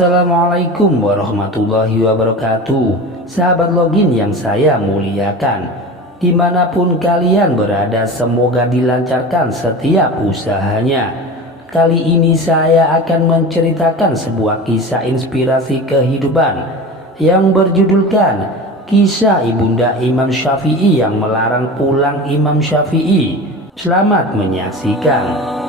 Assalamualaikum warahmatullahi wabarakatuh. Sahabat login yang saya muliakan, dimanapun kalian berada, semoga dilancarkan setiap usahanya. Kali ini saya akan menceritakan sebuah kisah inspirasi kehidupan yang berjudulkan Kisah Ibunda Imam Syafi'i yang melarang pulang Imam Syafi'i. Selamat menyaksikan.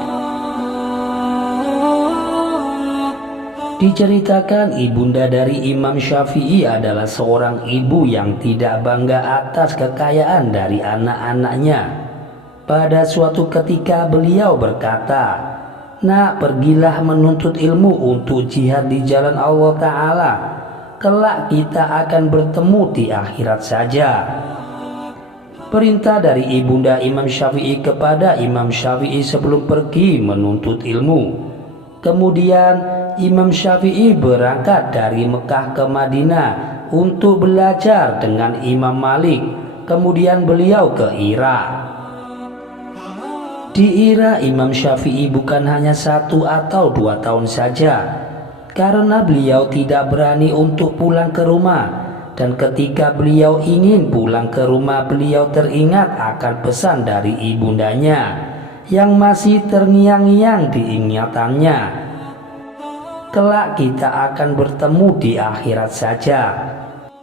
Diceritakan ibunda dari Imam Syafi'i adalah seorang ibu yang tidak bangga atas kekayaan dari anak-anaknya. Pada suatu ketika beliau berkata, "Nak, pergilah menuntut ilmu untuk jihad di jalan Allah Ta'ala. Kelak kita akan bertemu di akhirat saja." Perintah dari ibunda Imam Syafi'i kepada Imam Syafi'i sebelum pergi menuntut ilmu. Kemudian Imam Syafi'i berangkat dari Mekah ke Madinah untuk belajar dengan Imam Malik. Kemudian beliau ke Irak. Di Irak Imam Syafi'i bukan hanya 1 atau 2 tahun saja, karena beliau tidak berani untuk pulang ke rumah. Dan ketika beliau ingin pulang ke rumah, beliau teringat akan pesan dari ibundanya yang masih terngiang-ngiang di ingatannya. Kelak kita akan bertemu di akhirat saja.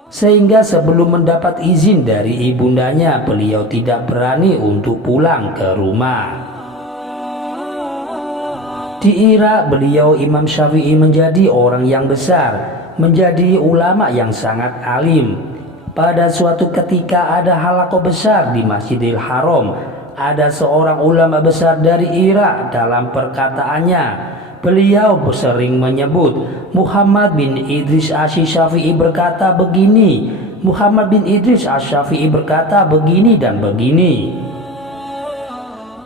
Sehingga sebelum mendapat izin dari ibundanya, beliau tidak berani untuk pulang ke rumah. Di Irak beliau Imam Syafi'i menjadi orang yang besar, menjadi ulama yang sangat alim. Pada suatu ketika ada halaqah besar di Masjidil Haram. Ada seorang ulama besar dari Irak. Dalam perkataannya, beliau sering menyebut Muhammad bin Idris Asy-Syafi'i berkata begini, Muhammad bin Idris Asy-Syafi'i berkata begini dan begini.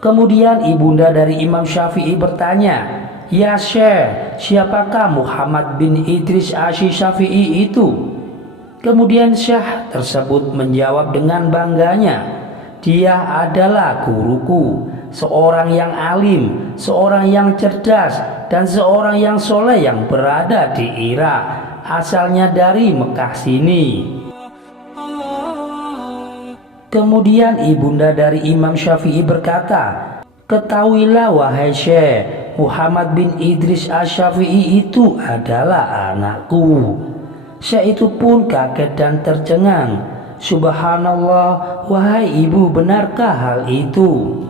Kemudian ibunda dari Imam Syafi'i bertanya, "Ya Syekh, siapakah Muhammad bin Idris Asy-Syafi'i itu?" Kemudian Syekh tersebut menjawab dengan bangganya, "Dia adalah guruku, seorang yang alim, seorang yang cerdas, dan seorang yang soleh yang berada di Irak, asalnya dari Mekah sini." Kemudian ibunda dari Imam Syafi'i berkata, "Ketahuilah wahai Syekh, Muhammad bin Idris Asy-Syafi'i itu adalah anakku." Syekh itu pun kaget dan tercengang. "Subhanallah, wahai ibu, benarkah hal itu?"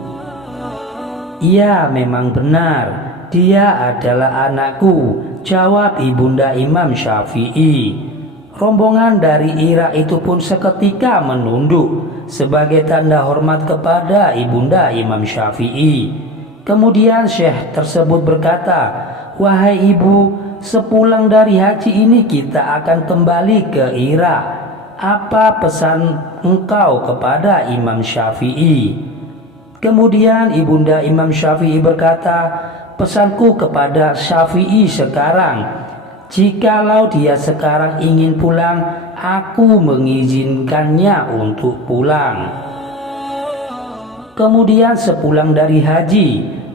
"Iya, memang benar. Dia adalah anakku," jawab ibunda Imam Syafi'i. Rombongan dari Irak itu pun seketika menunduk sebagai tanda hormat kepada ibunda Imam Syafi'i. Kemudian Syekh tersebut berkata, "Wahai ibu, sepulang dari haji ini kita akan kembali ke Irak. Apa pesan engkau kepada Imam Syafi'i?" Kemudian ibunda Imam Syafi'i berkata, "Pesanku kepada Syafi'i sekarang, jikalau dia sekarang ingin pulang, aku mengizinkannya untuk pulang." Kemudian sepulang dari haji,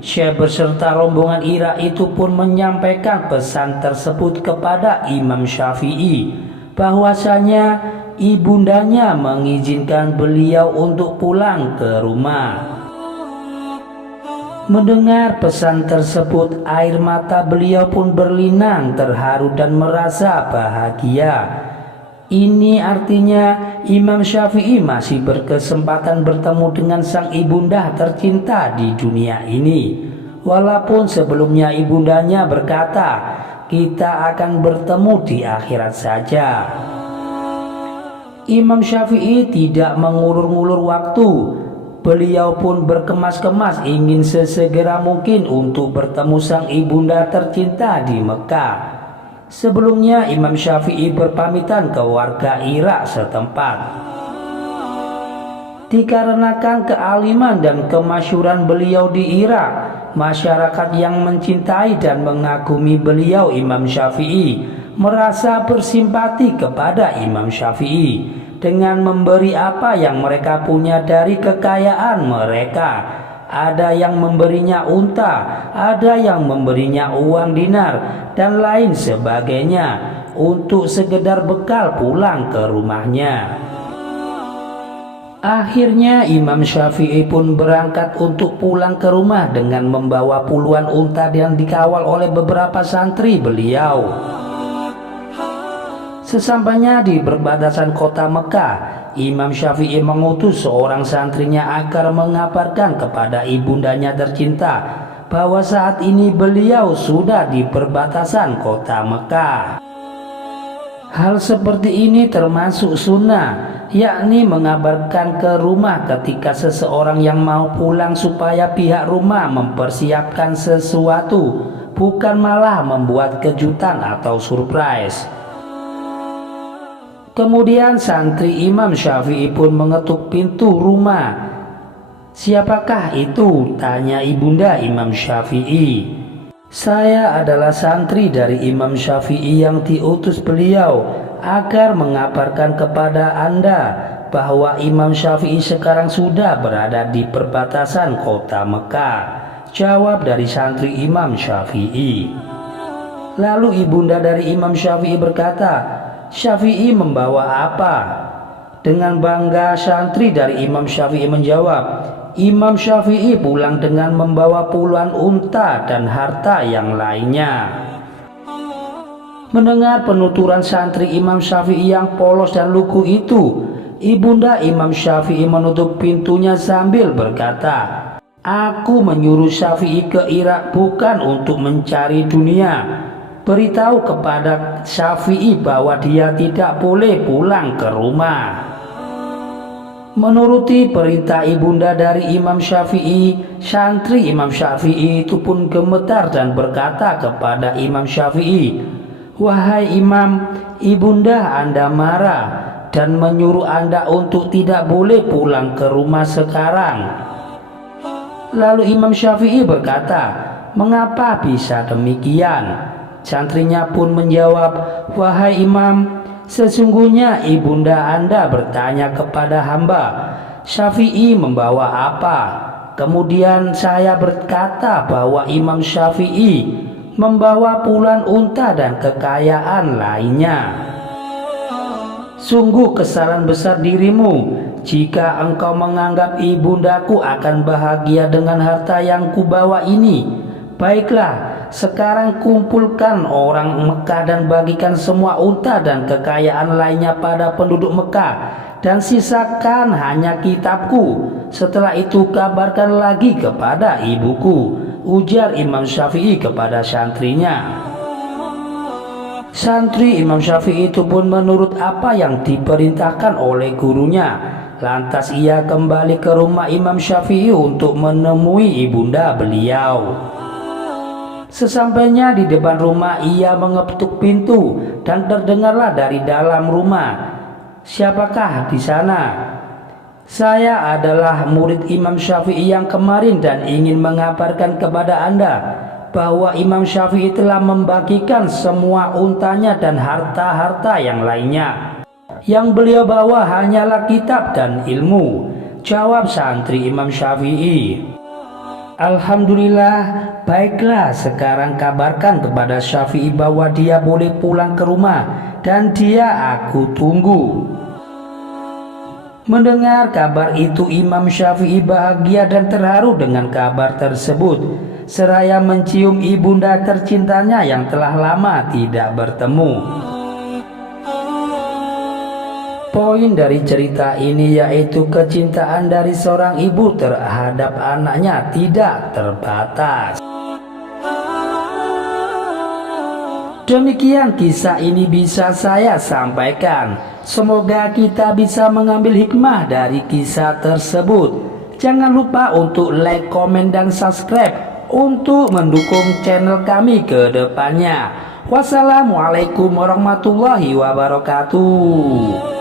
Syekh beserta rombongan Irak itu pun menyampaikan pesan tersebut kepada Imam Syafi'i, bahwasanya ibundanya mengizinkan beliau untuk pulang ke rumah. Mendengar pesan tersebut, air mata beliau pun berlinang, terharu dan merasa bahagia. Ini artinya Imam Syafi'i masih berkesempatan bertemu dengan sang ibunda tercinta di dunia ini. Walaupun sebelumnya ibundanya berkata, "Kita akan bertemu di akhirat saja." Imam Syafi'i tidak mengulur-ngulur waktu. Beliau pun berkemas-kemas ingin sesegera mungkin untuk bertemu sang ibunda tercinta di Mekah. Sebelumnya Imam Syafi'i berpamitan ke warga Irak setempat. Dikarenakan kealiman dan kemasyhuran beliau di Irak, masyarakat yang mencintai dan mengagumi beliau Imam Syafi'i merasa bersimpati kepada Imam Syafi'i dengan memberi apa yang mereka punya dari kekayaan mereka. ada yang memberinya unta, ada yang memberinya uang dinar, dan lain sebagainya untuk sekedar bekal pulang ke rumahnya. Akhirnya Imam Syafi'i pun berangkat untuk pulang ke rumah dengan membawa puluhan unta yang dikawal oleh beberapa santri beliau. Sesampainya di perbatasan kota Mekah, Imam Syafi'i mengutus seorang santrinya agar mengabarkan kepada ibundanya tercinta bahwa saat ini beliau sudah di perbatasan kota Mekah. Hal seperti ini termasuk sunnah, yakni mengabarkan ke rumah ketika seseorang yang mau pulang supaya pihak rumah mempersiapkan sesuatu, bukan malah membuat kejutan atau surprise. Kemudian santri Imam Syafi'i pun mengetuk pintu rumah. "Siapakah itu?" tanya ibunda Imam Syafi'i. "Saya adalah santri dari Imam Syafi'i yang diutus beliau agar mengabarkan kepada Anda bahwa Imam Syafi'i sekarang sudah berada di perbatasan kota Mekah," jawab dari santri Imam Syafi'i. Lalu ibunda dari Imam Syafi'i berkata, "Syafi'i membawa apa?" Dengan bangga santri dari Imam Syafi'i menjawab, "Imam Syafi'i pulang dengan membawa puluhan unta dan harta yang lainnya." Mendengar penuturan santri Imam Syafi'i yang polos dan lugu itu, ibunda Imam Syafi'i menutup pintunya sambil berkata, "Aku menyuruh Syafi'i ke Irak bukan untuk mencari dunia. Beritahu kepada Syafi'i bahwa dia tidak boleh pulang ke rumah." Menuruti perintah ibunda dari Imam Syafi'i, santri Imam Syafi'i itu pun gemetar dan berkata kepada Imam Syafi'i, "Wahai Imam, ibunda Anda marah dan menyuruh Anda untuk tidak boleh pulang ke rumah sekarang." Lalu Imam Syafi'i berkata, "Mengapa bisa demikian?" Santrinya pun menjawab, "Wahai Imam, sesungguhnya ibunda Anda bertanya kepada hamba, Syafi'i membawa apa? Kemudian saya berkata bahwa Imam Syafi'i membawa puluhan unta dan kekayaan lainnya. Sungguh kesalahan besar dirimu jika engkau menganggap ibundaku akan bahagia dengan harta yang kubawa ini. Baiklah, sekarang kumpulkan orang Mekah dan bagikan semua unta dan kekayaan lainnya pada penduduk Mekah, dan sisakan hanya kitabku. Setelah itu kabarkan lagi kepada ibuku," ujar Imam Syafi'i kepada santrinya. Santri Imam Syafi'i itu pun menurut apa yang diperintahkan oleh gurunya. Lantas ia kembali ke rumah Imam Syafi'i untuk menemui ibunda beliau. Sesampainya di depan rumah, ia mengetuk pintu dan terdengarlah dari dalam rumah, "Siapakah di sana?" "Saya adalah murid Imam Syafi'i yang kemarin dan ingin mengabarkan kepada Anda bahwa Imam Syafi'i telah membagikan semua untanya dan harta-harta yang lainnya. Yang beliau bawa hanyalah kitab dan ilmu," jawab santri Imam Syafi'i. "Alhamdulillah, baiklah, sekarang kabarkan kepada Syafi'i bahwa dia boleh pulang ke rumah dan dia aku tunggu." Mendengar kabar itu, Imam Syafi'i bahagia dan terharu dengan kabar tersebut, seraya mencium ibunda tercintanya yang telah lama tidak bertemu. Poin dari cerita ini yaitu kecintaan dari seorang ibu terhadap anaknya tidak terbatas. Demikian kisah ini bisa saya sampaikan. Semoga kita bisa mengambil hikmah dari kisah tersebut. Jangan lupa untuk like, komen, dan subscribe untuk mendukung channel kami ke depannya. Wassalamualaikum warahmatullahi wabarakatuh.